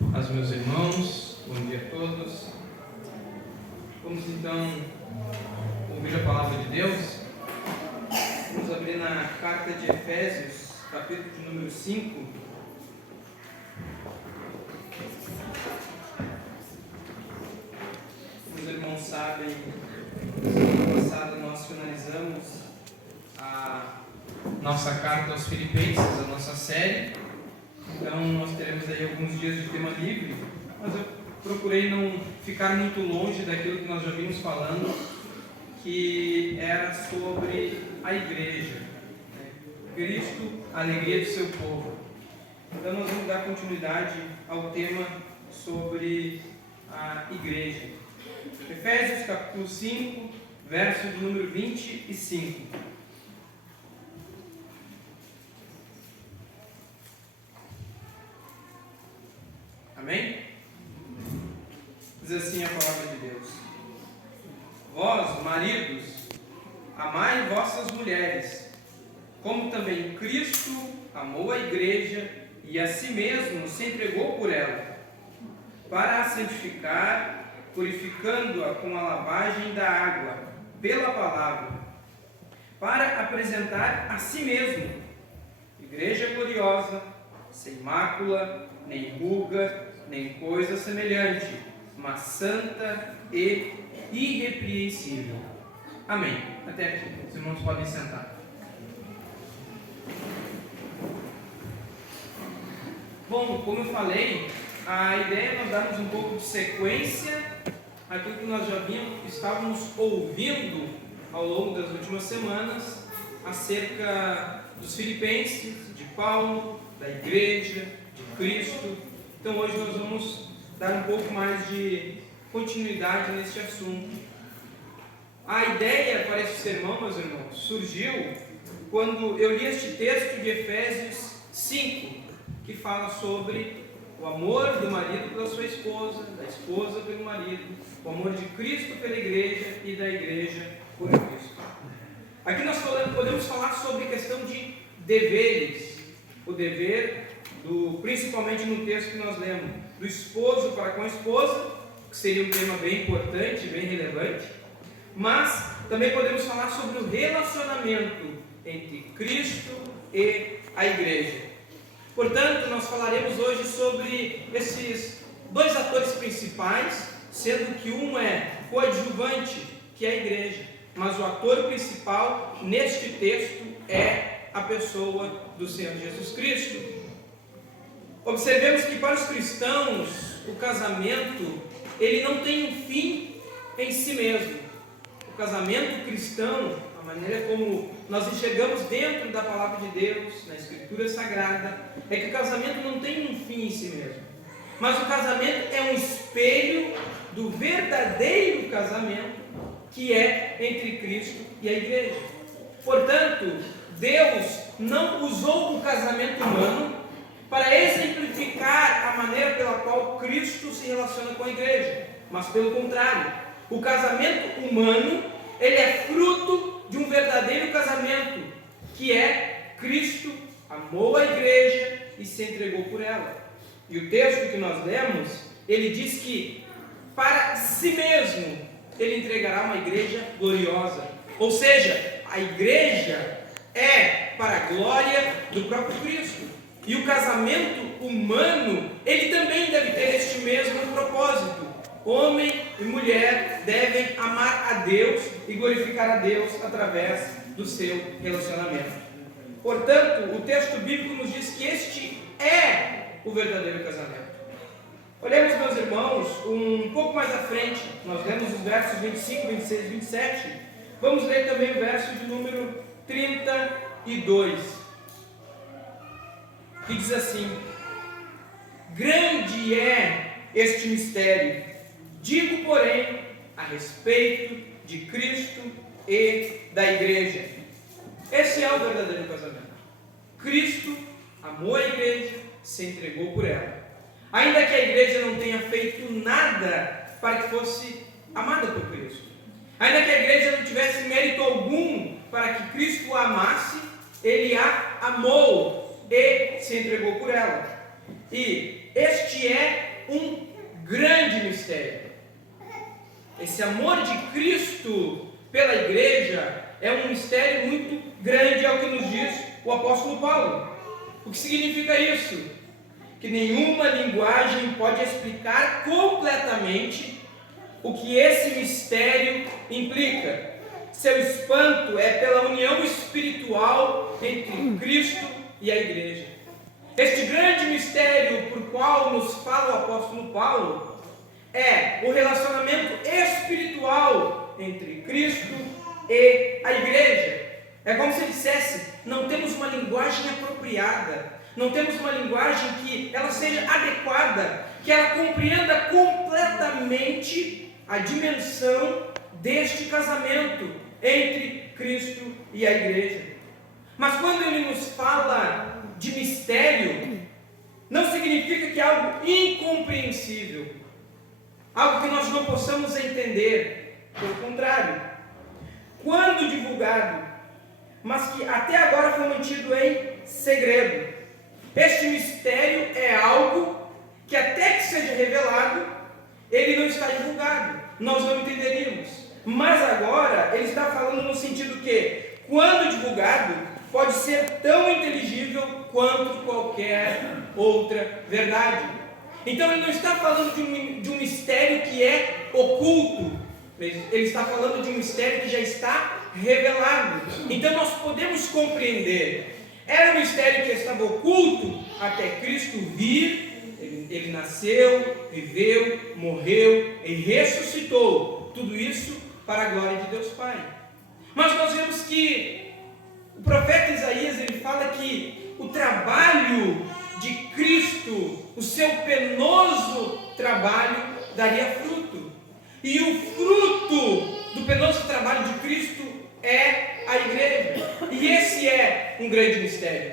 aos meus irmãos, bom dia a todos. Vamos então ouvir a palavra de Deus. Vamos abrir na carta de Efésios, capítulo de número 5. Os irmãos sabem, semana passada nós finalizamos a nossa carta aos Filipenses, a nossa série. Então nós teremos aí alguns dias de tema livre, mas eu procurei não ficar muito longe daquilo que nós já vimos falando, que era sobre a igreja, né? Cristo, a alegria do seu povo. Então nós vamos dar continuidade ao tema sobre a igreja. Efésios capítulo 5, verso de número 25. Amém? Diz assim a palavra de Deus: Vós, maridos, amai vossas mulheres, como também Cristo amou a igreja e a si mesmo se entregou por ela, para a santificar, purificando-a com a lavagem da água pela palavra, para apresentar a si mesmo igreja gloriosa, sem mácula, nem ruga, nem coisa semelhante, mas santa e irrepreensível. Amém. Até aqui. Os irmãos podem sentar. Bom, como eu falei, a ideia é nós darmos um pouco de sequência àquilo que nós já estávamos ouvindo ao longo das últimas semanas acerca dos Filipenses, de Paulo, da igreja, de Cristo. Então hoje nós vamos dar um pouco mais de continuidade neste assunto. A ideia para esse sermão, meus irmãos, surgiu quando eu li este texto de Efésios 5, que fala sobre o amor do marido pela sua esposa, da esposa pelo marido, o amor de Cristo pela igreja e da igreja por Cristo. Aqui nós podemos falar sobre questão de deveres, o dever principalmente no texto que nós lemos, do esposo para com a esposa, que seria um tema bem importante, bem relevante, mas também podemos falar sobre o relacionamento entre Cristo e a igreja. Portanto, nós falaremos hoje sobre esses dois atores principais, sendo que um é coadjuvante, que é a igreja, mas o ator principal neste texto é a pessoa do Senhor Jesus Cristo. Observemos que para os cristãos o casamento ele não tem um fim em si mesmo. O casamento cristão, a maneira como nós enxergamos dentro da palavra de Deus, na Escritura Sagrada, é que o casamento não tem um fim em si mesmo. Mas o casamento é um espelho do verdadeiro casamento que é entre Cristo e a igreja. Portanto, Deus não usou o casamento humano para exemplificar a maneira pela qual Cristo se relaciona com a igreja, mas pelo contrário, o casamento humano ele é fruto de um verdadeiro casamento, que é Cristo amou a igreja e se entregou por ela. E o texto que nós lemos, ele diz que para si mesmo ele entregará uma igreja gloriosa, ou seja, a igreja é para a glória do próprio Cristo. E o casamento humano, ele também deve ter este mesmo propósito. Homem e mulher devem amar a Deus e glorificar a Deus através do seu relacionamento. Portanto, o texto bíblico nos diz que este é o verdadeiro casamento. Olhemos, meus irmãos, um pouco mais à frente, nós lemos os versos 25, 26 e 27. Vamos ler também o verso de número 32. Que diz assim: grande é este mistério, digo, porém, a respeito de Cristo e da igreja. Esse é o verdadeiro casamento. Cristo amou a igreja, se entregou por ela. Ainda que a igreja não tenha feito nada para que fosse amada por Cristo, ainda que a igreja não tivesse mérito algum para que Cristo a amasse, ele a amou e se entregou por ela. E este é um grande mistério. Esse amor de Cristo pela igreja é um mistério muito grande, é o que nos diz o apóstolo Paulo. O que significa isso? Que nenhuma linguagem pode explicar completamente o que esse mistério implica. Seu espanto é pela união espiritual entre Cristo e a igreja. Este grande mistério por qual nos fala o apóstolo Paulo é o relacionamento espiritual entre Cristo e a igreja. É como se ele dissesse: não temos uma linguagem apropriada, não temos uma linguagem que ela seja adequada, que ela compreenda completamente a dimensão deste casamento entre Cristo e a igreja. Mas quando ele nos fala de mistério, não significa que é algo incompreensível, algo que nós não possamos entender. Pelo contrário, quando divulgado, mas que até agora foi mantido em segredo, este mistério é algo que até que seja revelado, ele não está divulgado, nós não entenderíamos. Mas agora ele está falando no sentido que, quando divulgado, pode ser tão inteligível quanto qualquer outra verdade. Então ele não está falando de um mistério que é oculto, ele está falando de um mistério que já está revelado. Então nós podemos compreender. Era um mistério que estava oculto até Cristo vir. Ele nasceu, viveu, morreu e ressuscitou. Tudo isso para a glória de Deus Pai. Mas nós vemos que o profeta Isaías, ele fala que o trabalho de Cristo, o seu penoso trabalho, daria fruto. E o fruto do penoso trabalho de Cristo é a igreja. E esse é um grande mistério.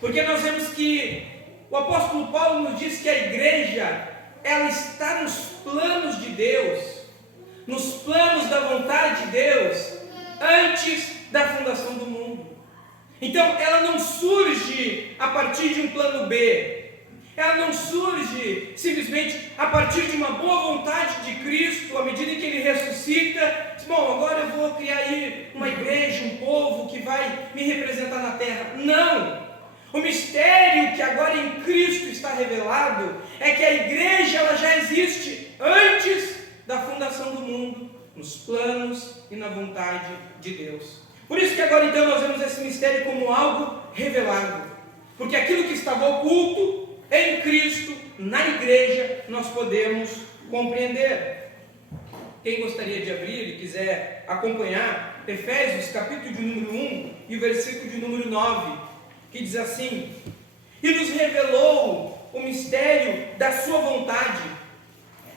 Porque nós vemos que o apóstolo Paulo nos diz que a igreja, ela está nos planos de Deus, nos planos da vontade de Deus, antes da fundação do mundo. Então ela não surge a partir de um plano B, ela não surge simplesmente a partir de uma boa vontade de Cristo, à medida que Ele ressuscita. Bom, agora eu vou criar aí uma igreja, um povo que vai me representar na terra. Não! O mistério que agora em Cristo está revelado é que a igreja, ela já existe antes da fundação do mundo, nos planos e na vontade de Deus. Por isso que agora então nós vemos esse mistério como algo revelado, porque aquilo que estava oculto em Cristo, na igreja, nós podemos compreender. Quem gostaria de abrir e quiser acompanhar Efésios capítulo de número 1 e o versículo de número 9, que diz assim: e nos revelou o mistério da sua vontade,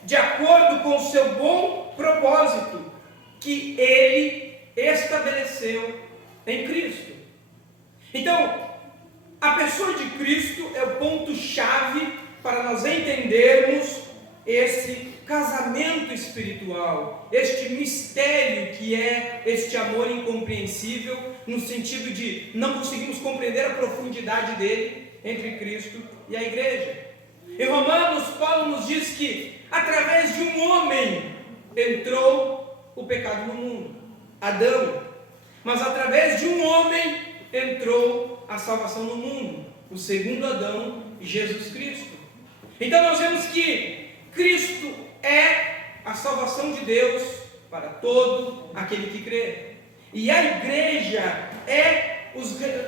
de acordo com o seu bom propósito, que Ele estabeleceu em Cristo. Então, a pessoa de Cristo é o ponto-chave para nós entendermos esse casamento espiritual, este mistério que é este amor incompreensível, no sentido de não conseguimos compreender a profundidade dele entre Cristo e a igreja. Em Romanos, Paulo nos diz que através de um homem entrou o pecado no mundo, Adão, mas através de um homem entrou a salvação no mundo, o segundo Adão, Jesus Cristo. Então nós vemos que Cristo é a salvação de Deus para todo aquele que crê. E a igreja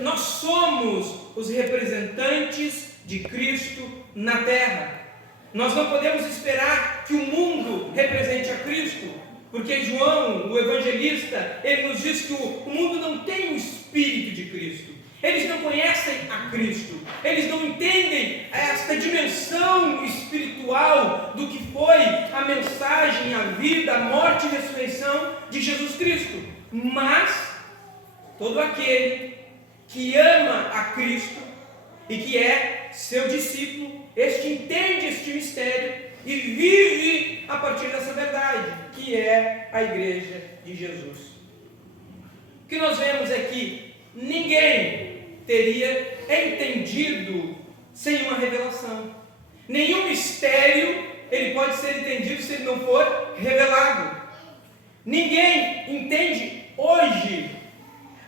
nós somos os representantes de Cristo na terra. Nós não podemos esperar que o mundo represente a Cristo, porque João, o evangelista, ele nos diz que o mundo não tem o Espírito de Cristo. Eles não conhecem a Cristo, eles não entendem esta dimensão espiritual do que foi a mensagem, a vida, a morte e a ressurreição de Jesus Cristo. Mas todo aquele que ama a Cristo e que é seu discípulo, este entende este mistério e vive a partir dessa verdade, que é a igreja de Jesus. O que nós vemos é que ninguém teria entendido sem uma revelação. Nenhum mistério ele pode ser entendido se ele não for revelado. Ninguém entende hoje,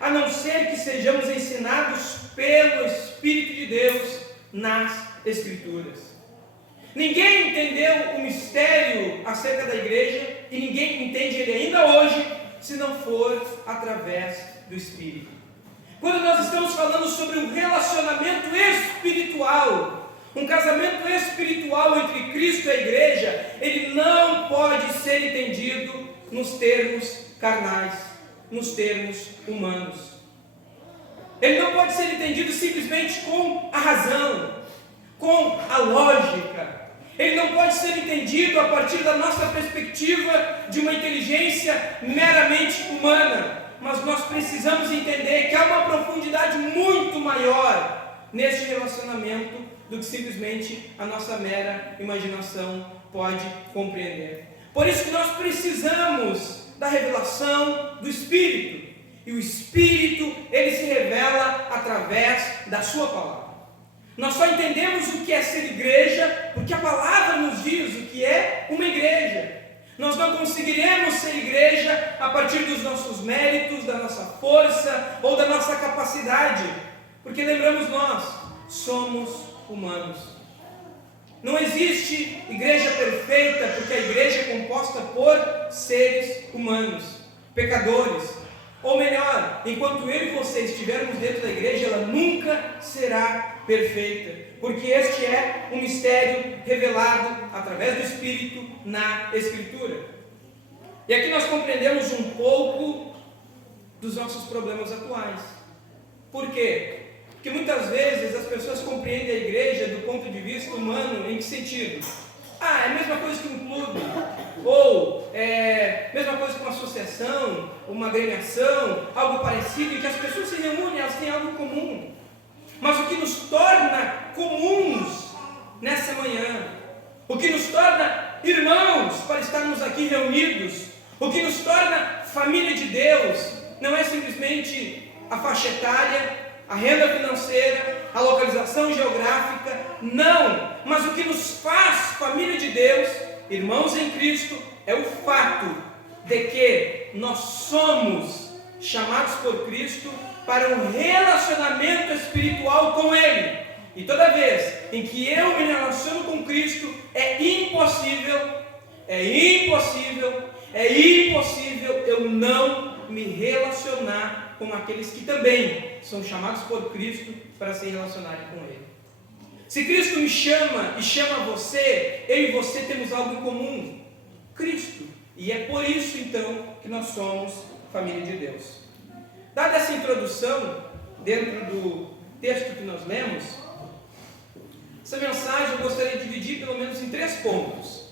a não ser que sejamos ensinados pelo Espírito de Deus nas Escrituras. Ninguém entendeu o mistério acerca da igreja e ninguém entende ele ainda hoje se não for através do Espírito. Quando nós estamos falando sobre um relacionamento espiritual, um casamento espiritual entre Cristo e a igreja, ele não pode ser entendido nos termos carnais, nos termos humanos. Ele não pode ser entendido simplesmente com a razão, com a lógica. Ele não pode ser entendido a partir da nossa perspectiva de uma inteligência meramente humana. Mas nós precisamos entender que há uma profundidade muito maior neste relacionamento do que simplesmente a nossa mera imaginação pode compreender. Por isso que nós precisamos da revelação do Espírito. E o Espírito, ele se revela através da sua palavra. Nós só entendemos o que é ser igreja porque a palavra nos diz o que é uma igreja. Nós não conseguiremos ser igreja a partir dos nossos méritos, da nossa força ou da nossa capacidade. Porque lembramos nós, somos humanos. Não existe igreja perfeita porque a igreja é composta por seres humanos, pecadores. Ou melhor, enquanto eu e você estivermos dentro da igreja, ela nunca será perfeita, porque este é um mistério revelado através do Espírito na Escritura. E aqui nós compreendemos um pouco dos nossos problemas atuais. Por quê? Porque muitas vezes as pessoas compreendem a igreja do ponto de vista humano. Em que sentido? É a mesma coisa que um clube, ou mesma coisa que uma associação, uma agremiação, algo parecido, em que as pessoas se reúnem, elas têm algo comum. Mas o que nos torna comuns nessa manhã, o que nos torna irmãos para estarmos aqui reunidos, o que nos torna família de Deus, não é simplesmente a faixa etária, a renda financeira, a localização geográfica, não, mas o que nos faz família de Deus, irmãos em Cristo, é o fato de que nós somos chamados por Cristo para um relacionamento espiritual com Ele. E toda vez em que eu me relaciono com Cristo, é impossível eu não me relacionar com aqueles que também são chamados por Cristo para se relacionarem com Ele. Se Cristo me chama e chama você, eu e você temos algo em comum, Cristo. E é por isso então que nós somos família de Deus. Dada essa introdução, dentro do texto que nós lemos, essa mensagem eu gostaria de dividir pelo menos em 3 pontos,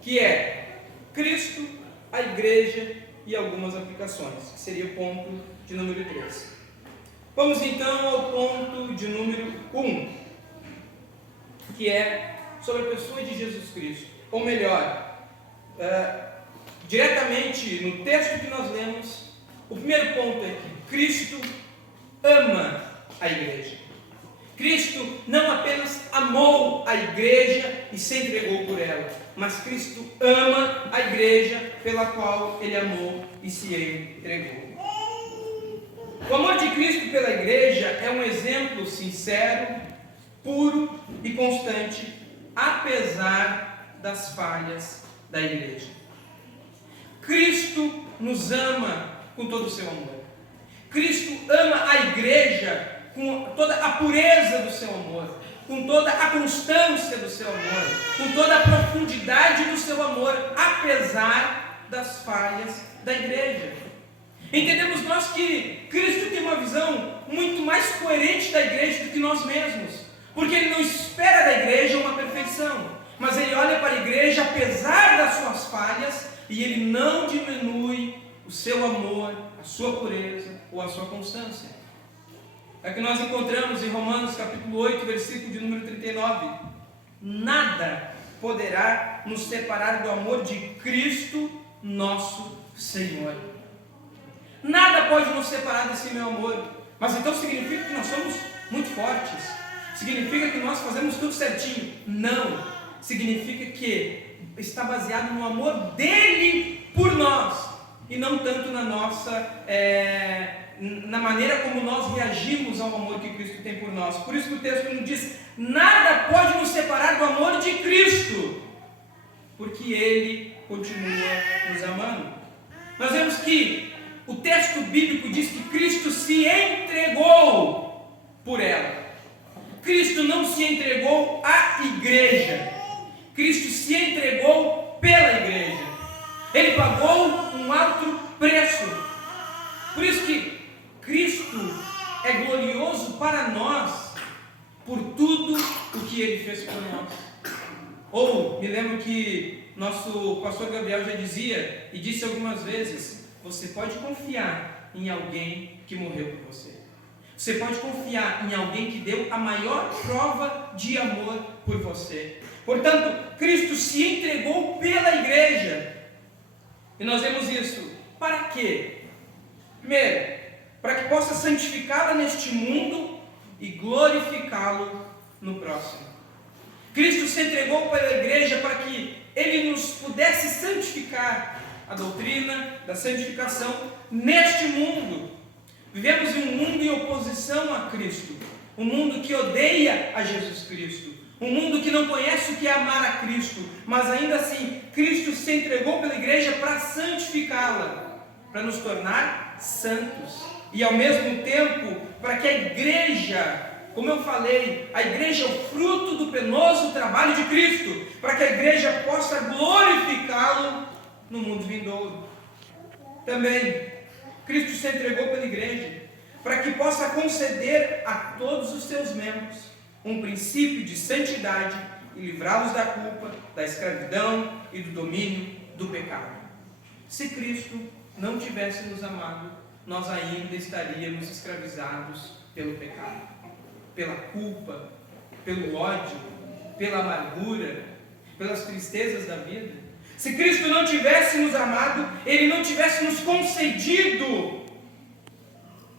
que é Cristo, a igreja e algumas aplicações, que seria o ponto de número 3. Vamos então ao ponto de número 1, que é sobre a pessoa de Jesus Cristo, ou melhor, diretamente no texto que nós lemos, o primeiro ponto é que Cristo ama a igreja. Cristo não apenas amou a igreja e se entregou por ela, mas Cristo ama a igreja pela qual Ele amou e se entregou. O amor de Cristo pela igreja é um exemplo sincero, puro e constante, apesar das falhas da igreja. Cristo nos ama com todo o seu amor. Cristo ama a igreja com toda a pureza do seu amor, com toda a constância do seu amor, com toda a profundidade do seu amor, apesar das falhas da igreja. Entendemos nós que Cristo tem uma visão muito mais coerente da igreja do que nós mesmos, porque Ele não espera da igreja uma perfeição, mas Ele olha para a igreja apesar das suas falhas e Ele não diminui o seu amor, a sua pureza ou a sua constância. É que nós encontramos em Romanos capítulo 8, versículo de número 39. Nada poderá nos separar do amor de Cristo, nosso Senhor. Nada pode nos separar desse meu amor. Mas então significa que nós somos muito fortes. Significa que nós fazemos tudo certinho? Não. Significa que está baseado no amor dele por nós e não tanto na nossa na maneira como nós reagimos ao amor que Cristo tem por nós. Por isso que o texto nos diz: nada pode nos separar do amor de Cristo, porque Ele continua nos amando. Nós vemos que o texto bíblico diz que Cristo se entregou por ela. Cristo não se entregou à igreja, Cristo se entregou pela igreja. Ele pagou um alto preço. Por isso que Cristo é glorioso para nós por tudo o que Ele fez por nós. Ou, me lembro que nosso pastor Gabriel já dizia, e disse algumas vezes: você pode confiar em alguém que morreu por você. Você pode confiar em alguém que deu a maior prova de amor por você. Portanto, Cristo se entregou pela igreja. E nós vemos isso para quê? Primeiro, para que possa santificá-la neste mundo e glorificá-lo no próximo. Cristo se entregou pela igreja para que Ele nos pudesse santificar. A doutrina da santificação neste mundo. Vivemos em um mundo em oposição a Cristo, um mundo que odeia a Jesus Cristo, um mundo que não conhece o que é amar a Cristo, mas ainda assim Cristo se entregou pela igreja para santificá-la, para nos tornar santos, e ao mesmo tempo para que a igreja, como eu falei, a igreja é o fruto do penoso trabalho de Cristo, para que a igreja possa glorificá-lo no mundo vindouro. Também Cristo se entregou pela igreja para que possa conceder a todos os seus membros um princípio de santidade e livrá-los da culpa, da escravidão e do domínio do pecado. Se Cristo não tivesse nos amado, nós ainda estaríamos escravizados pelo pecado, pela culpa, pelo ódio, pela amargura, pelas tristezas da vida. Se Cristo não tivesse nos amado, Ele não tivesse nos concedido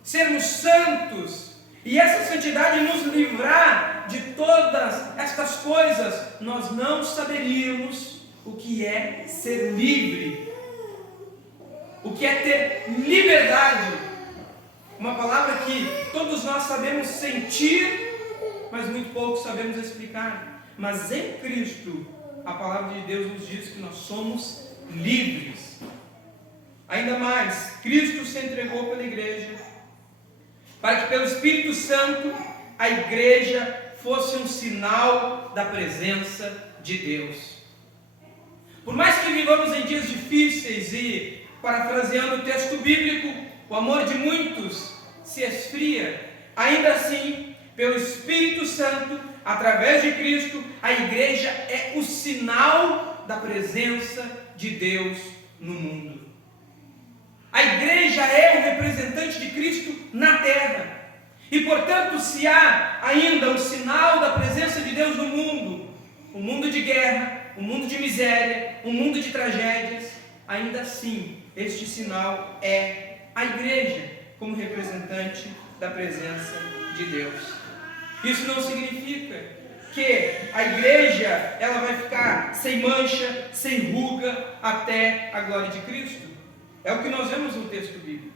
sermos santos, e essa santidade nos livrar de todas estas coisas, nós não saberíamos o que é ser livre, o que é ter liberdade. Uma palavra que todos nós sabemos sentir, mas muito pouco sabemos explicar. Mas em Cristo, a palavra de Deus nos diz que nós somos livres. Ainda mais, Cristo se entregou pela igreja, para que pelo Espírito Santo a igreja fosse um sinal da presença de Deus. Por mais que vivamos em dias difíceis e, parafraseando o texto bíblico, o amor de muitos se esfria, ainda assim, pelo Espírito Santo, através de Cristo, a igreja é o sinal da presença de Deus no mundo. A igreja é o representante de Cristo na terra. E, portanto, se há ainda um sinal da presença de Deus no mundo, um mundo de guerra, um mundo de miséria, um mundo de tragédias, ainda assim, este sinal é a igreja como representante da presença de Deus. Isso não significa que a igreja ela vai ficar sem mancha, sem ruga até a glória de Cristo. É o que nós vemos no texto bíblico.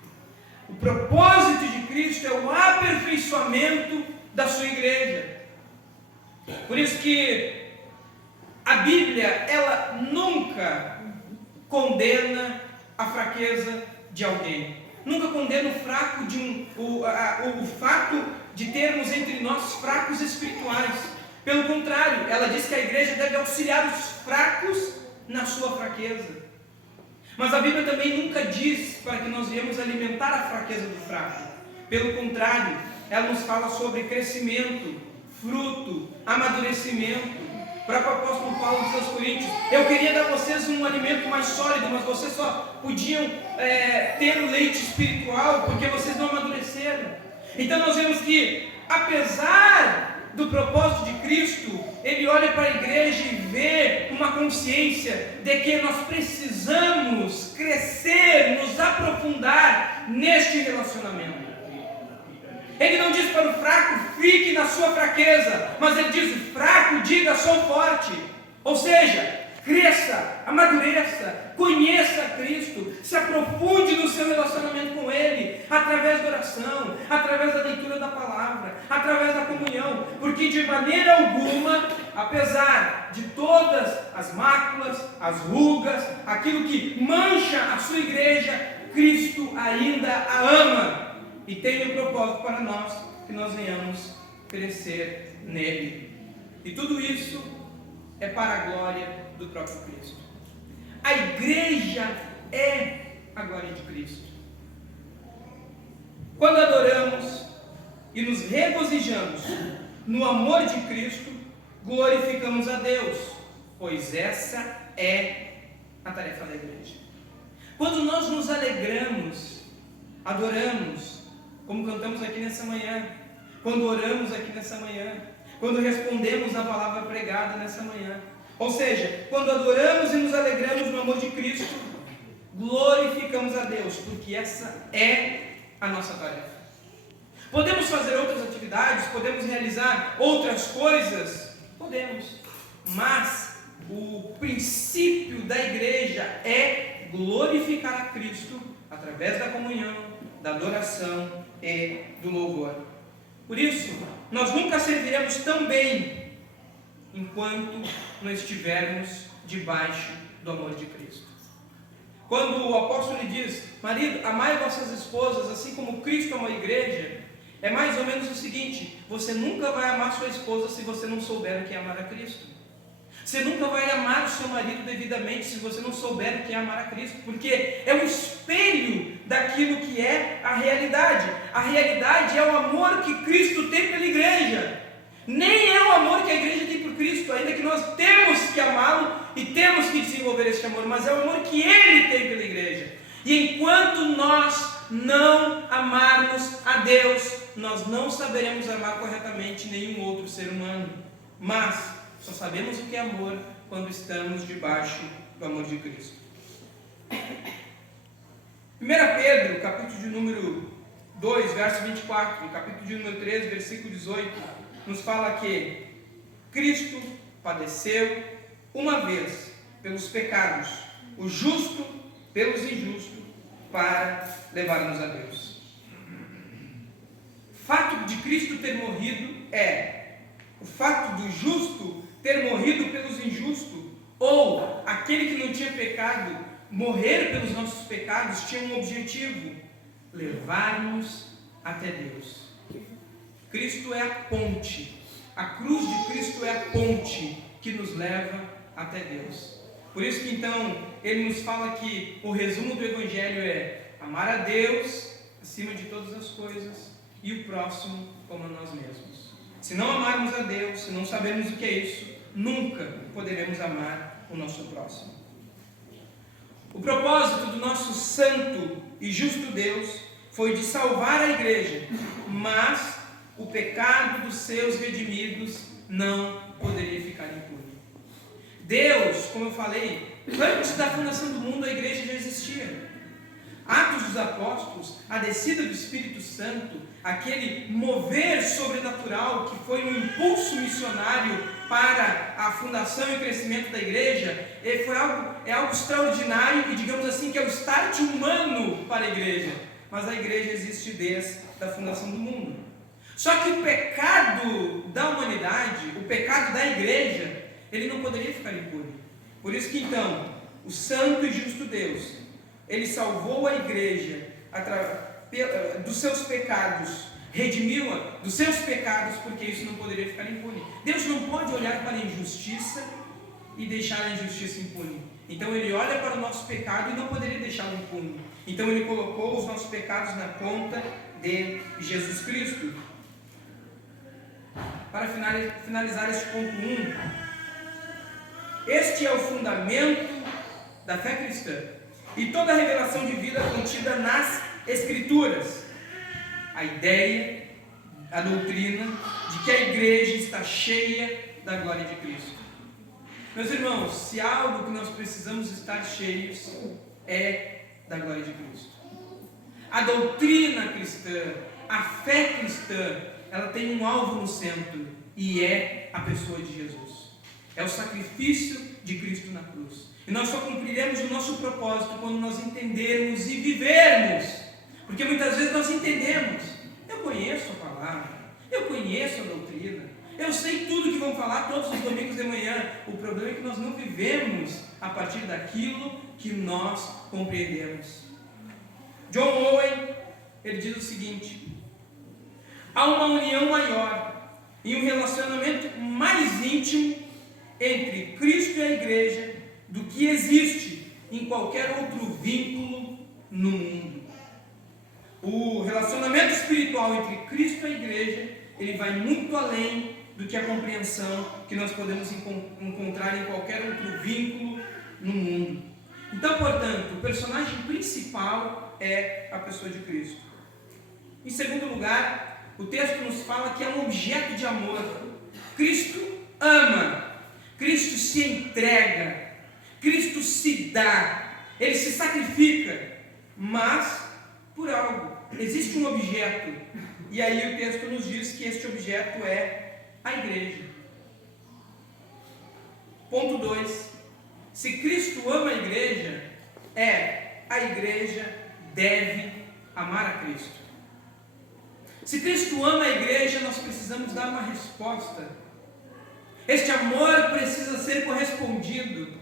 O propósito de Cristo é o aperfeiçoamento da sua igreja. Por isso que a Bíblia ela nunca condena a fraqueza de alguém. Nunca condena o fraco o fato de termos entre nós fracos espirituais. Pelo contrário, ela diz que a igreja deve auxiliar os fracos na sua fraqueza. Mas a Bíblia também nunca diz para que nós viemos alimentar a fraqueza do fraco. Pelo contrário, ela nos fala sobre crescimento, fruto, amadurecimento. Para o apóstolo Paulo dos seus Coríntios: eu queria dar a vocês um alimento mais sólido, mas vocês só podiam ter o leite espiritual, porque vocês não amadureceram. Então nós vemos que, apesar do propósito de Cristo, Ele olha para a igreja e vê uma consciência de que nós precisamos crescer, nos aprofundar neste relacionamento. Ele não diz para o fraco, fique na sua fraqueza, mas ele diz, o fraco, diga, sou forte. Ou seja, cresça, amadureça, conheça Cristo, se aprofunde no seu relacionamento com Ele, através da oração, através da leitura da palavra, através da comunhão, porque de maneira alguma, apesar de todas as máculas, as rugas, aquilo que mancha a sua igreja, Cristo ainda a ama e tem um propósito para nós, que nós venhamos crescer nele. E tudo isso é para a glória do próprio Cristo. A igreja é a glória de Cristo. Quando adoramos e nos regozijamos no amor de Cristo, glorificamos a Deus, pois essa é a tarefa da igreja. Quando nós nos alegramos, adoramos, como cantamos aqui nessa manhã, quando oramos aqui nessa manhã, quando respondemos a palavra pregada nessa manhã, ou seja, quando adoramos e nos alegramos no amor de Cristo, glorificamos a Deus, porque essa é a nossa tarefa. Podemos fazer outras atividades, podemos realizar outras coisas, podemos, mas o princípio da igreja é glorificar a Cristo através da comunhão, da adoração e do louvor. Por isso, nós nunca serviremos tão bem enquanto não estivermos debaixo do amor de Cristo. Quando o apóstolo lhe diz, marido, amai vossas esposas assim como Cristo amou a igreja, é mais ou menos o seguinte, você nunca vai amar sua esposa se você não souber o que é amar a Cristo. Você nunca vai amar o seu marido devidamente se você não souber o que é amar a Cristo, porque é um espelho daquilo que é a realidade. A realidade é o amor que Cristo tem pela igreja. Nem é o amor que a igreja tem por Cristo, ainda que nós temos que amá-lo e temos que desenvolver este amor, mas é o amor que Ele tem pela igreja. E enquanto nós não amarmos a Deus, nós não saberemos amar corretamente nenhum outro ser humano. Mas só sabemos o que é amor quando estamos debaixo do amor de Cristo. 1 Pedro, capítulo de número 2, verso 24, e capítulo de número 13, versículo 18, nos fala que Cristo padeceu uma vez pelos pecados, o justo pelos injustos, para levar-nos a Deus. O fato de Cristo ter morrido o fato do justo ter morrido pelos injustos, ou aquele que não tinha pecado morrer pelos nossos pecados, tinha um objetivo: levar-nos até Deus. Cristo é a ponte, a cruz de Cristo é a ponte que nos leva até Deus. Por isso que então ele nos fala que o resumo do Evangelho é amar a Deus acima de todas as coisas e o próximo como a nós mesmos. Se não amarmos a Deus, se não sabermos o que é isso, nunca poderemos amar o nosso próximo. O propósito do nosso santo e justo Deus foi de salvar a igreja, mas o pecado dos seus redimidos não poderia ficar impune. Deus, como eu falei, antes da fundação do mundo a igreja já existia. Atos dos Apóstolos, a descida do Espírito Santo, aquele mover sobrenatural que foi um impulso missionário para a fundação e o crescimento da igreja, é algo extraordinário e, digamos assim, que é o start humano para a igreja. Mas a igreja existe desde a fundação do mundo. Só que o pecado da humanidade, o pecado da igreja, ele não poderia ficar impune. Por isso que então, o santo e justo Deus, ele salvou a igreja dos seus pecados, redimiu-a dos seus pecados, porque isso não poderia ficar impune. Deus não pode olhar para a injustiça e deixar a injustiça impune. Então ele olha para o nosso pecado e não poderia deixá-lo impune. Então ele colocou os nossos pecados na conta de Jesus Cristo. Para finalizar este ponto 1, este é o fundamento da fé cristã e toda a revelação de vida contida nas Escrituras. A ideia, a doutrina de que a igreja está cheia da glória de Cristo. Meus irmãos, se há algo que nós precisamos estar cheios, é da glória de Cristo. A doutrina cristã, a fé cristã, ela tem um alvo no centro, e é a pessoa de Jesus. É o sacrifício de Cristo na cruz. E nós só cumpriremos o nosso propósito quando nós entendermos e vivermos. Porque muitas vezes nós entendemos. Eu conheço a palavra, eu conheço a doutrina, eu sei tudo que vão falar todos os domingos de manhã. O problema é que nós não vivemos a partir daquilo que nós compreendemos. John Owen, ele diz o seguinte: há uma união maior e um relacionamento mais íntimo entre Cristo e a igreja do que existe em qualquer outro vínculo no mundo. O relacionamento espiritual entre Cristo e a igreja, ele vai muito além do que a compreensão que nós podemos encontrar em qualquer outro vínculo no mundo. Então, portanto, o personagem principal é a pessoa de Cristo. Em segundo lugar, o texto nos fala que é um objeto de amor. Cristo ama, Cristo se entrega, Cristo se dá, Ele se sacrifica, mas por algo. Existe um objeto, e aí o texto nos diz que este objeto é a igreja. Ponto 2. Se Cristo ama a igreja deve amar a Cristo. Se Cristo ama a igreja, nós precisamos dar uma resposta. Este amor precisa ser correspondido.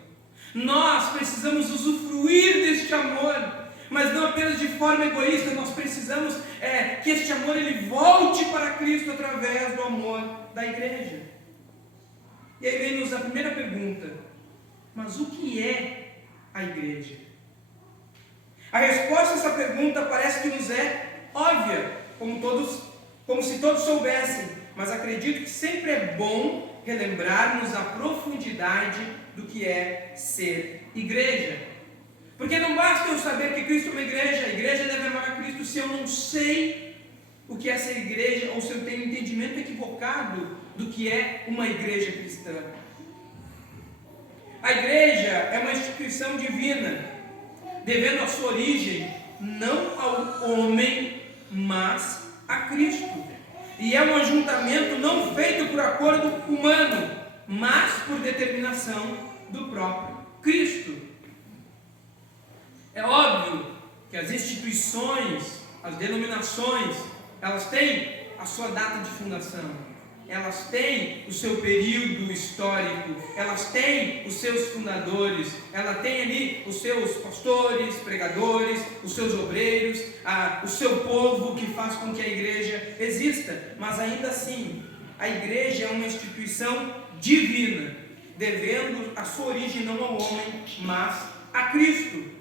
Nós precisamos usufruir deste amor, mas não apenas de forma egoísta. Nós precisamos que este amor ele volte para Cristo através do amor da igreja. E aí vem-nos a primeira pergunta: mas o que é a igreja? A resposta a essa pergunta parece que nos é óbvia, como se todos soubessem, mas acredito que sempre é bom relembrarmos a profundidade do que é ser igreja. Porque não basta eu saber que Cristo é uma igreja, a igreja deve amar a Cristo, se eu não sei o que é ser igreja, ou se eu tenho um entendimento equivocado do que é uma igreja cristã. A igreja é uma instituição divina, devendo a sua origem não ao homem, mas a Cristo. E é um ajuntamento não feito por acordo humano, mas por determinação do próprio Cristo. É óbvio que as instituições, as denominações, elas têm a sua data de fundação. Elas têm o seu período histórico, elas têm os seus fundadores, ela tem ali os seus pastores, pregadores, os seus obreiros, o seu povo que faz com que a igreja exista. Mas ainda assim, a igreja é uma instituição divina, devendo a sua origem não ao homem, mas a Cristo.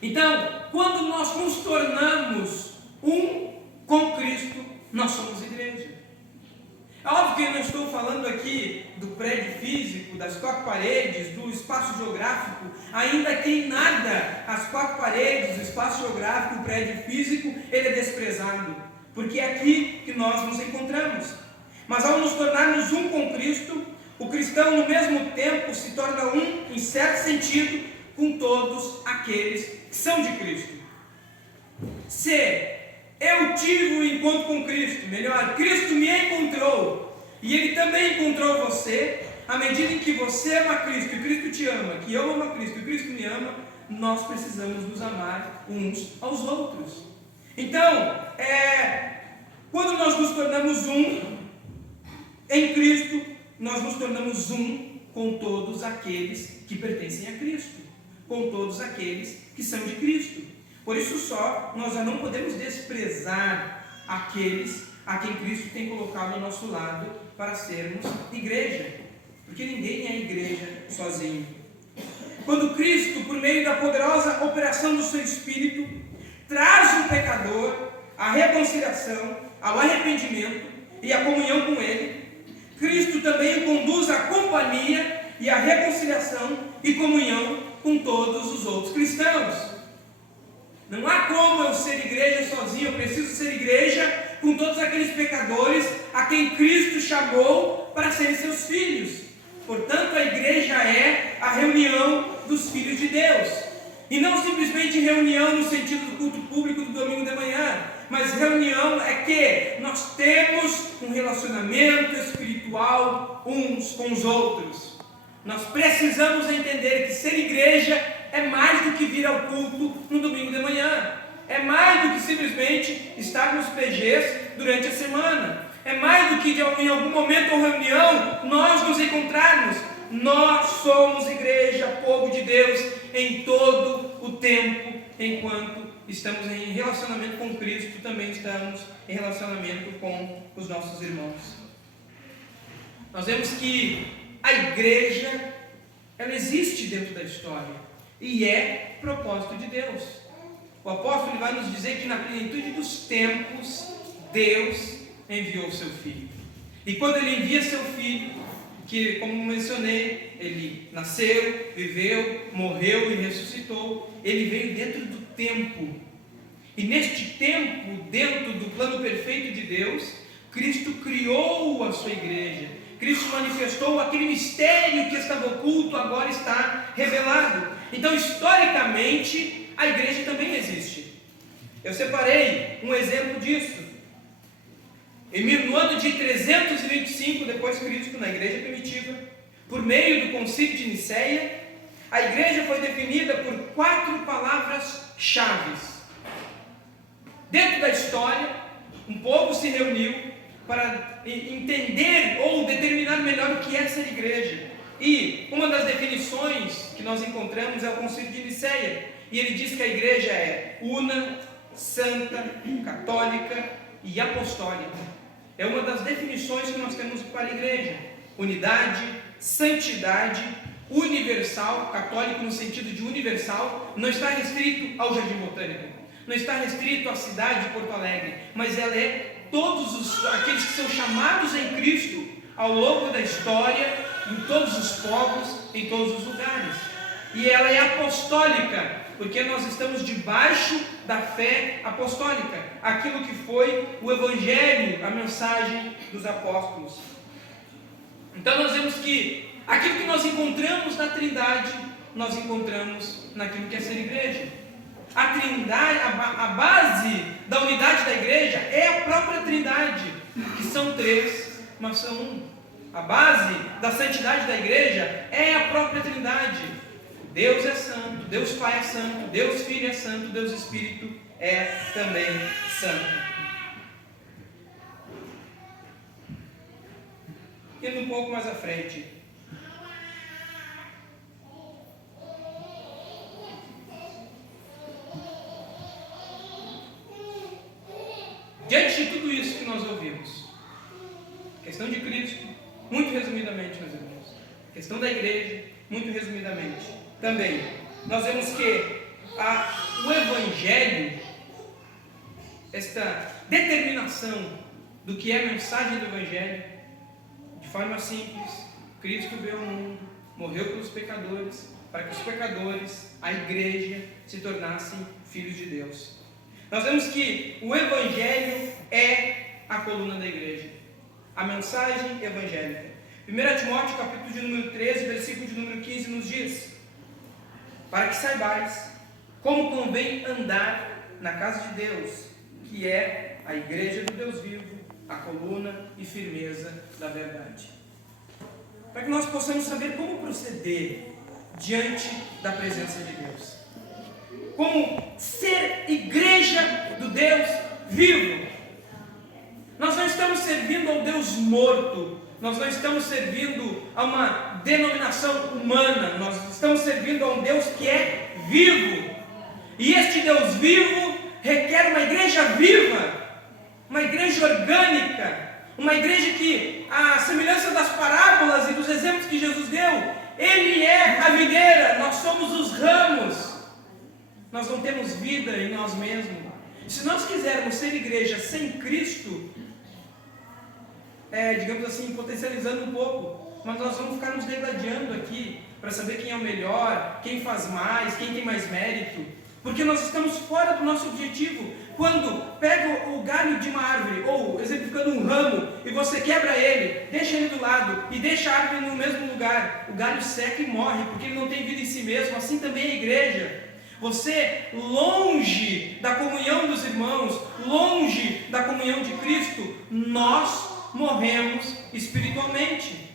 Então, quando nós nos tornamos um com Cristo, nós somos igreja. É óbvio que eu não estou falando aqui do prédio físico, das 4 paredes, do espaço geográfico, ainda que em nada as 4 paredes, o espaço geográfico, o prédio físico, ele é desprezado, porque é aqui que nós nos encontramos. Mas ao nos tornarmos um com Cristo, o cristão no mesmo tempo se torna um, em certo sentido, com todos aqueles que são de Cristo. Se eu tive um encontro com Cristo, melhor, Cristo me encontrou, e Ele também encontrou você, à medida em que você ama Cristo, e Cristo te ama, que eu amo a Cristo, e Cristo me ama, nós precisamos nos amar uns aos outros. Então, quando nós nos tornamos um em Cristo, nós nos tornamos um com todos aqueles que pertencem a Cristo, com todos aqueles que são de Cristo. Por isso só, nós já não podemos desprezar aqueles a quem Cristo tem colocado ao nosso lado para sermos igreja, porque ninguém é igreja sozinho. Quando Cristo, por meio da poderosa operação do seu Espírito, traz o pecador à reconciliação, ao arrependimento e à comunhão com Ele, Cristo também o conduz à companhia e à reconciliação e comunhão com todos os outros cristãos. Não há como eu ser igreja sozinho, eu preciso ser igreja com todos aqueles pecadores a quem Cristo chamou para serem seus filhos. Portanto, a igreja é a reunião dos filhos de Deus. E não simplesmente reunião no sentido do culto público do domingo de manhã, mas reunião é que nós temos um relacionamento espiritual uns com os outros. Nós precisamos entender que ser igreja é mais do que vir ao culto no domingo de manhã. É mais do que simplesmente estar nos PGs durante a semana. É mais do que em algum momento ou reunião nós nos encontrarmos. Nós somos igreja, povo de Deus, em todo o tempo. Enquanto estamos em relacionamento com Cristo, também estamos em relacionamento com os nossos irmãos. Nós vemos que a igreja, ela existe dentro da história e é propósito de Deus. O apóstolo vai nos dizer que na plenitude dos tempos, Deus enviou o seu Filho. E quando Ele envia seu Filho, que, como mencionei, Ele nasceu, viveu, morreu e ressuscitou, Ele veio dentro do tempo. E neste tempo, dentro do plano perfeito de Deus, Cristo criou a sua igreja. Cristo manifestou aquele mistério que estava oculto, agora está revelado. Então, historicamente, a igreja também existe. Eu separei um exemplo disso. No ano de 325 depois de Cristo, na igreja primitiva, por meio do concílio de Nicéia, a igreja foi definida por 4 palavras-chave. Dentro da história, um povo se reuniu para entender ou determinar melhor o que é ser igreja. E uma das definições que nós encontramos é o concílio de Nicéia. E ele diz que a igreja é una, santa, católica e apostólica. É uma das definições que nós temos para a igreja: unidade, santidade, universal. Católico no sentido de universal, não está restrito ao Jardim Botânico, não está restrito à cidade de Porto Alegre, mas ela é todos aqueles que são chamados em Cristo ao longo da história, em todos os povos, em todos os lugares. E ela é apostólica, porque nós estamos debaixo da fé apostólica, aquilo que foi o Evangelho, a mensagem dos apóstolos. Então nós vemos que aquilo que nós encontramos na Trindade, nós encontramos naquilo que é ser igreja. A Trindade, a base da unidade da igreja é a própria Trindade, que são 3, mas são 1. A base da santidade da igreja é a própria Trindade. Deus é santo, Deus Pai é santo, Deus Filho é santo, Deus Espírito é também santo. Indo um pouco mais à frente. Diante de tudo isso que nós ouvimos, questão de Cristo, muito resumidamente, meus irmãos, questão da igreja, muito resumidamente, também, nós vemos que o Evangelho, esta determinação do que é a mensagem do Evangelho, de forma simples: Cristo veio ao mundo, morreu pelos pecadores, para que os pecadores, a igreja, se tornassem filhos de Deus. Nós vemos que o Evangelho é a coluna da igreja, a mensagem evangélica. 1 Timóteo, capítulo de número 13, versículo de número 15, nos diz: para que saibais como convém andar na casa de Deus, que é a igreja do Deus vivo, a coluna e firmeza da verdade. Para que nós possamos saber como proceder diante da presença de Deus, como ser igreja do Deus vivo. Nós não estamos servindo ao Deus morto, nós não estamos servindo a uma denominação humana, nós estamos servindo a um Deus que é vivo. E este Deus vivo requer uma igreja viva, uma igreja orgânica, uma igreja que, à semelhança das parábolas e dos exemplos que Jesus deu, Ele é a videira, nós somos os ramos. Nós não temos vida em nós mesmos. Se nós quisermos ser igreja sem Cristo, digamos assim, potencializando um pouco, mas nós vamos ficar nos degladiando aqui para saber quem é o melhor, quem faz mais, quem tem mais mérito, porque nós estamos fora do nosso objetivo. Quando pega o galho de uma árvore, ou exemplificando um ramo, e você quebra ele, deixa ele do lado e deixa a árvore no mesmo lugar, o galho seca e morre, porque ele não tem vida em si mesmo. Assim também é a igreja. você longe da comunhão dos irmãos, longe da comunhão de Cristo, nós morremos espiritualmente.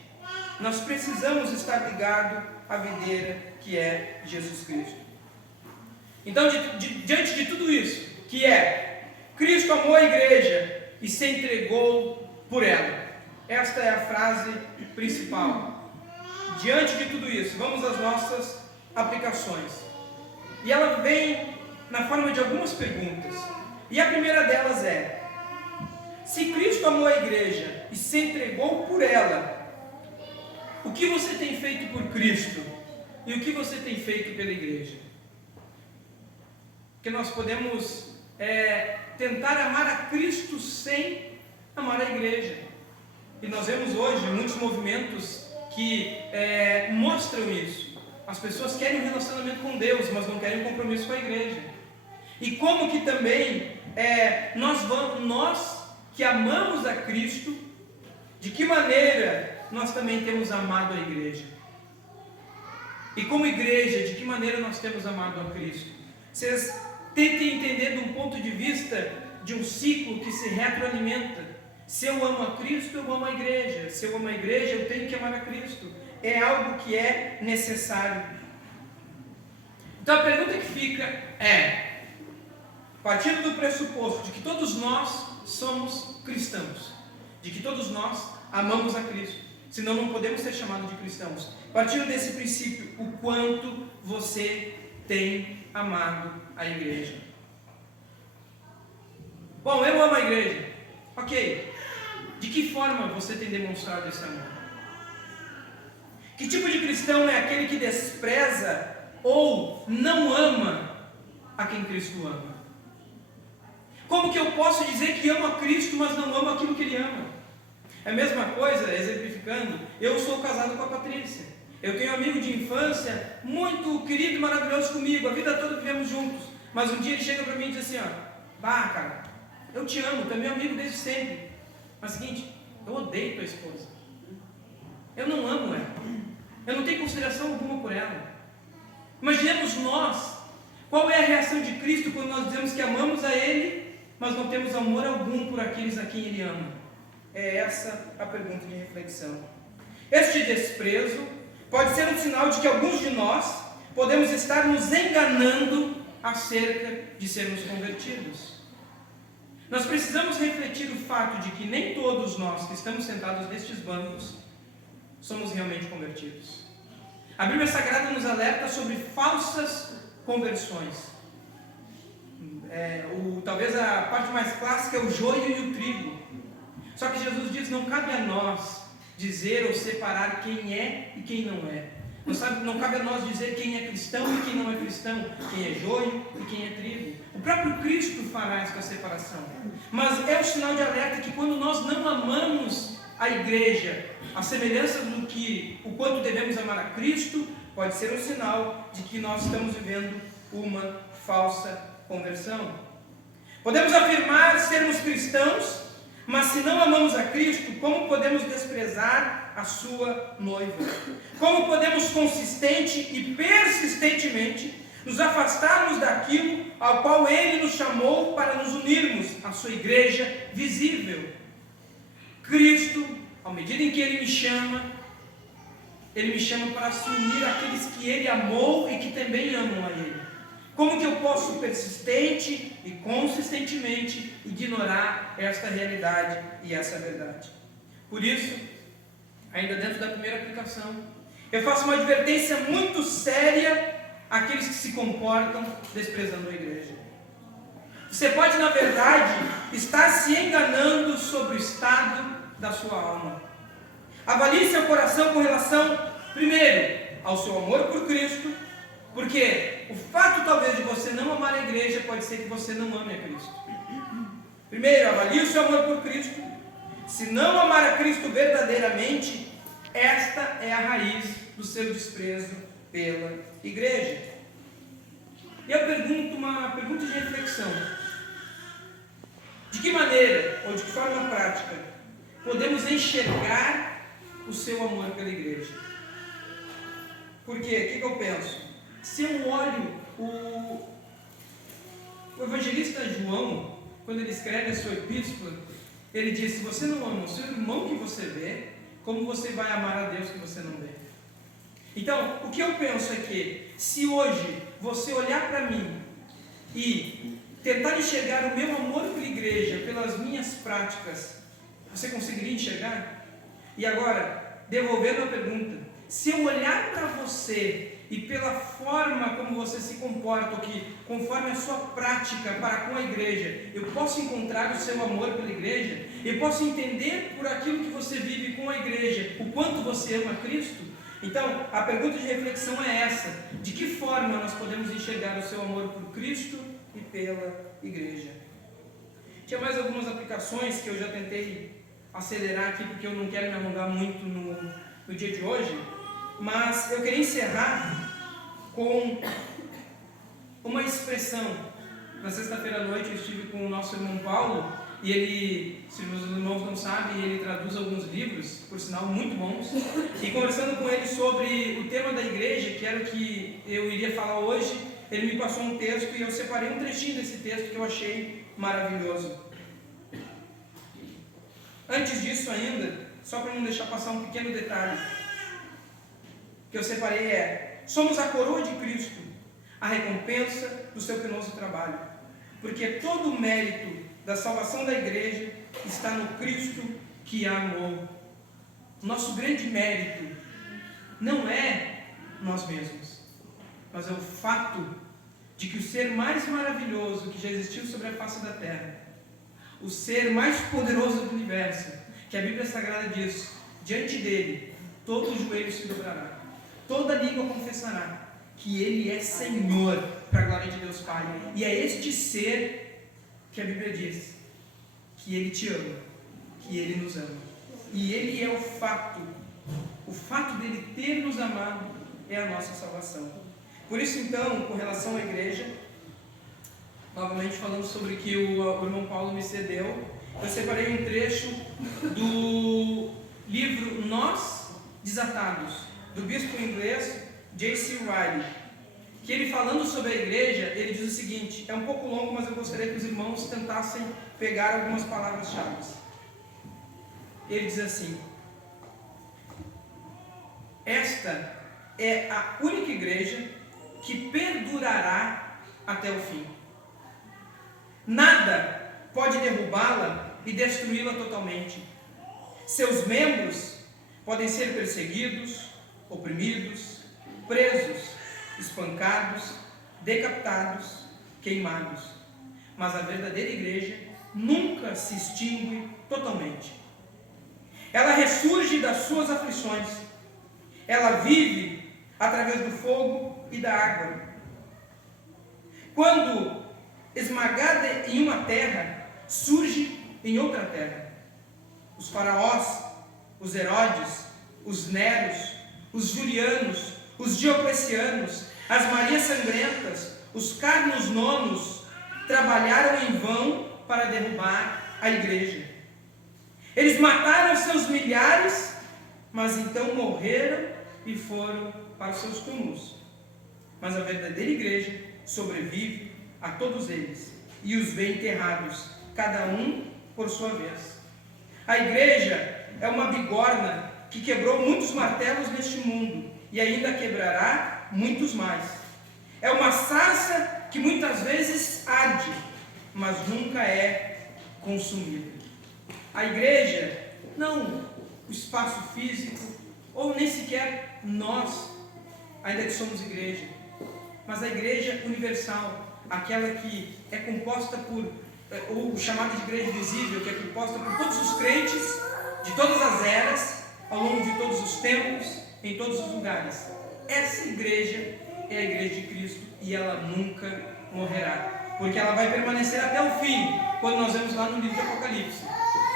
Nós precisamos estar ligados à videira que é Jesus Cristo. Então, diante de tudo isso, que é Cristo amou a igreja e se entregou por ela. Esta é a frase principal. Diante de tudo isso, vamos às nossas aplicações. E ela vem na forma de algumas perguntas. E a primeira delas é: se Cristo amou a igreja e se entregou por ela, o que você tem feito por Cristo e o que você tem feito pela igreja? Porque nós podemos tentar amar a Cristo sem amar a igreja. E nós vemos hoje muitos movimentos que mostram isso. As pessoas querem um relacionamento com Deus, mas não querem um compromisso com a igreja. E como que também nós que amamos a Cristo, de que maneira nós também temos amado a igreja? E como igreja, de que maneira nós temos amado a Cristo? Vocês tentem entender de um ponto de vista de um ciclo que se retroalimenta. Se eu amo a Cristo, eu amo a igreja. Se eu amo a igreja, eu tenho que amar a Cristo. É algo que é necessário. Então a pergunta que fica é, partindo do pressuposto de que todos nós somos cristãos, de que todos nós amamos a Cristo, senão não podemos ser chamados de cristãos. Partindo desse princípio, o quanto você tem amado a igreja? Bom, eu amo a igreja. Ok. De que forma você tem demonstrado esse amor? Que tipo de cristão é aquele que despreza ou não ama a quem Cristo ama? Como que eu posso dizer que amo a Cristo, mas não amo aquilo que Ele ama? É a mesma coisa, exemplificando, eu sou casado com a Patrícia. Eu tenho um amigo de infância, muito querido e maravilhoso comigo, a vida toda vivemos juntos. Mas um dia ele chega para mim e diz assim, bah, cara, eu te amo, tu é meu amigo desde sempre. Mas é o seguinte, eu odeio tua esposa. Eu não amo ela. Eu não tenho consideração alguma por ela. Imaginemos nós, qual é a reação de Cristo quando nós dizemos que amamos a Ele, mas não temos amor algum por aqueles a quem Ele ama? É essa a pergunta de reflexão. Este desprezo pode ser um sinal de que alguns de nós podemos estar nos enganando acerca de sermos convertidos. Nós precisamos refletir o fato de que nem todos nós que estamos sentados nestes bancos somos realmente convertidos. A Bíblia Sagrada nos alerta sobre falsas conversões. Talvez a parte mais clássica é o joio e o trigo. Só que Jesus diz, não cabe a nós dizer ou separar quem é e quem não é. Não cabe a nós dizer quem é cristão e quem não é cristão, quem é joio e quem é trigo. O próprio Cristo fará esta separação. Mas é um sinal de alerta que quando nós não amamos a igreja, a semelhança do que o quanto devemos amar a Cristo, pode ser um sinal de que nós estamos vivendo uma falsa conversão. Podemos afirmar sermos cristãos, mas se não amamos a Cristo, como podemos desprezar a sua noiva? Como podemos consistente e persistentemente nos afastarmos daquilo ao qual Ele nos chamou para nos unirmos à sua igreja visível? Cristo, à medida em que Ele me chama para se unir àqueles que Ele amou e que também amam a Ele. Como que eu posso persistente e consistentemente ignorar esta realidade e essa verdade? Por isso, ainda dentro da primeira aplicação, eu faço uma advertência muito séria àqueles que se comportam desprezando a igreja. Você pode, na verdade, estar se enganando sobre o estado da sua alma. Avalie seu coração com relação, primeiro, ao seu amor por Cristo, porque o fato talvez de você não amar a igreja pode ser que você não ame a Cristo. Primeiro, avalie o seu amor por Cristo. Se não amar a Cristo verdadeiramente, esta é a raiz do seu desprezo pela igreja. E eu pergunto uma pergunta de reflexão. De que maneira, ou de que forma prática, podemos enxergar o seu amor pela igreja? Porque, o que eu penso? Se eu olho o evangelista João, quando ele escreve a sua epístola, ele diz: se você não ama o seu irmão que você vê, como você vai amar a Deus que você não vê? Então, o que eu penso é que, se hoje você olhar para mim e tentar enxergar o meu amor pela igreja, pelas minhas práticas, você conseguiria enxergar? E agora, devolvendo a pergunta, se eu olhar para você e pela forma como você se comporta, ou que conforme a sua prática para com a igreja, eu posso encontrar o seu amor pela igreja, eu posso entender por aquilo que você vive com a igreja, o quanto você ama Cristo. Então, a pergunta de reflexão é essa: de que forma nós podemos enxergar o seu amor por Cristo e pela igreja? Tinha mais algumas aplicações que eu já tentei acelerar aqui, porque eu não quero me alongar muito no dia de hoje, mas eu queria encerrar com uma expressão. Na sexta-feira à noite eu estive com o nosso irmão Paulo, e ele, se os irmãos não sabem, ele traduz alguns livros, por sinal muito bons, e conversando com ele sobre o tema da igreja, que era o que eu iria falar hoje, ele me passou um texto e eu separei um trechinho desse texto que eu achei maravilhoso. Antes disso ainda, só para não deixar passar um pequeno detalhe que eu separei, somos a coroa de Cristo, a recompensa do seu penoso trabalho, porque todo o mérito da salvação da igreja está no Cristo que a amou. Nosso grande mérito não é nós mesmos, mas é o fato de que o ser mais maravilhoso que já existiu sobre a face da terra, o ser mais poderoso do universo, que a Bíblia Sagrada diz, diante dele todo o joelho se dobrará, toda língua confessará que ele é Senhor, para a glória de Deus Pai. E é este ser que a Bíblia diz que ele te ama, que ele nos ama, e ele é o fato dele ter nos amado é a nossa salvação. Por isso, então, com relação à igreja, novamente falando sobre o que o irmão Paulo me cedeu, eu separei um trecho do livro Nós Desatados, do bispo inglês J.C. Ryle, que ele, falando sobre a igreja, ele diz o seguinte, é um pouco longo, mas eu gostaria que os irmãos tentassem pegar algumas palavras-chave. Ele diz assim: esta é a única igreja que perdurará até o fim. Nada pode derrubá-la e destruí-la totalmente. Seus membros podem ser perseguidos, oprimidos, presos, espancados, decapitados, queimados, mas a verdadeira igreja nunca se extingue totalmente. Ela ressurge das suas aflições, ela vive através do fogo e da água. Quando esmagada em uma terra, surge em outra terra. Os faraós, os Herodes, os Neros, os Julianos, os Dioclecianos, as Marias Sangrentas, os Carlos Nonos trabalharam em vão para derrubar a igreja. Eles mataram seus milhares, mas então morreram e foram para os seus túmulos. Mas a verdadeira igreja sobrevive a todos eles e os vê enterrados, cada um por sua vez. A igreja é uma bigorna que quebrou muitos martelos neste mundo e ainda quebrará muitos mais. É uma sarça que muitas vezes arde, mas nunca é consumida. A igreja, não o espaço físico, ou nem sequer nós, ainda que somos igreja, mas a igreja universal, aquela que é composta por, ou chamada de igreja visível, que é composta por todos os crentes, de todas as eras, ao longo de todos os tempos, em todos os lugares. Essa igreja é a igreja de Cristo e ela nunca morrerá, porque ela vai permanecer até o fim, quando nós vemos lá no livro de Apocalipse,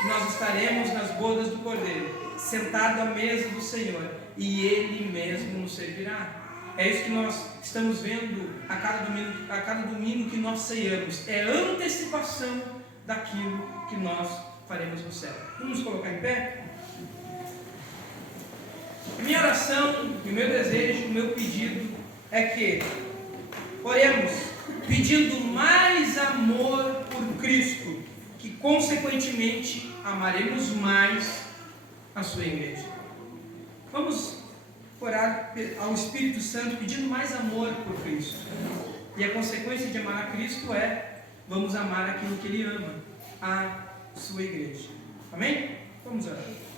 que nós estaremos nas bodas do Cordeiro, sentado à mesa do Senhor, e Ele mesmo nos servirá. É isso que nós estamos vendo a cada domingo que nós ceiamos. É antecipação daquilo que nós faremos no céu. Vamos nos colocar em pé? A minha oração, o meu desejo, o meu pedido é que oremos pedindo mais amor por Cristo, que consequentemente amaremos mais a sua igreja. Vamos orar ao Espírito Santo pedindo mais amor por Cristo. E a consequência de amar a Cristo é, vamos amar aquilo que Ele ama, a sua igreja. Amém? Vamos orar.